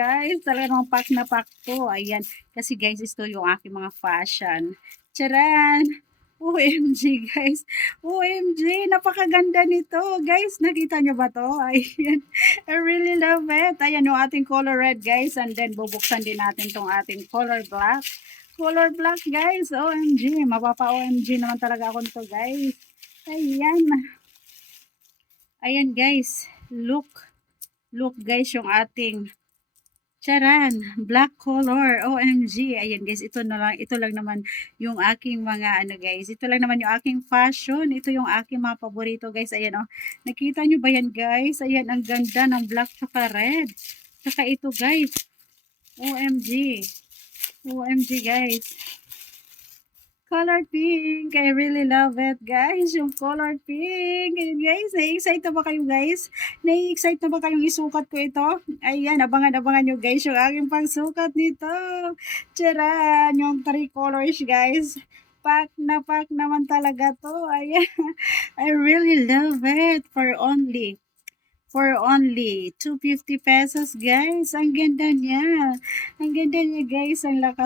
Guys, talaga namang pack na pack to. Ayan. Kasi guys, ito yung aking mga fashion. Charan! OMG guys. OMG, napakaganda nito. Guys, nakita nyo ba to? Ayan. I really love it. Ayan yung ating color red guys. And then bubuksan din natin tong ating color black. Color black guys. OMG. Mapapa-OMG naman talaga ako nito guys. Ayan. Ayan guys. Look. Look guys yung ating charan, black color. OMG. Ayan guys, ito lang naman yung aking mga ano guys. Ito lang naman yung aking fashion. Ito yung aking mga paborito guys. Ayan oh. Nakita nyo ba yan guys? Ayan, ang ganda ng black tsaka red. Tsaka ito guys. OMG. OMG guys. Color pink. I really love it, guys. Yung color pink. Ayan, guys. Na-excite na ba kayo, guys? Na-excite na ba kayong isukat ko ito? Ayan, abangan-abangan nyo, guys, yung aking pagsukat nito. Tcharan! Yung 3 colors, guys. Pack naman talaga to. Ayan. I really love it for only 250 pesos, guys. Ang ganda niya. Ang ganda niya, guys. Ang lakas.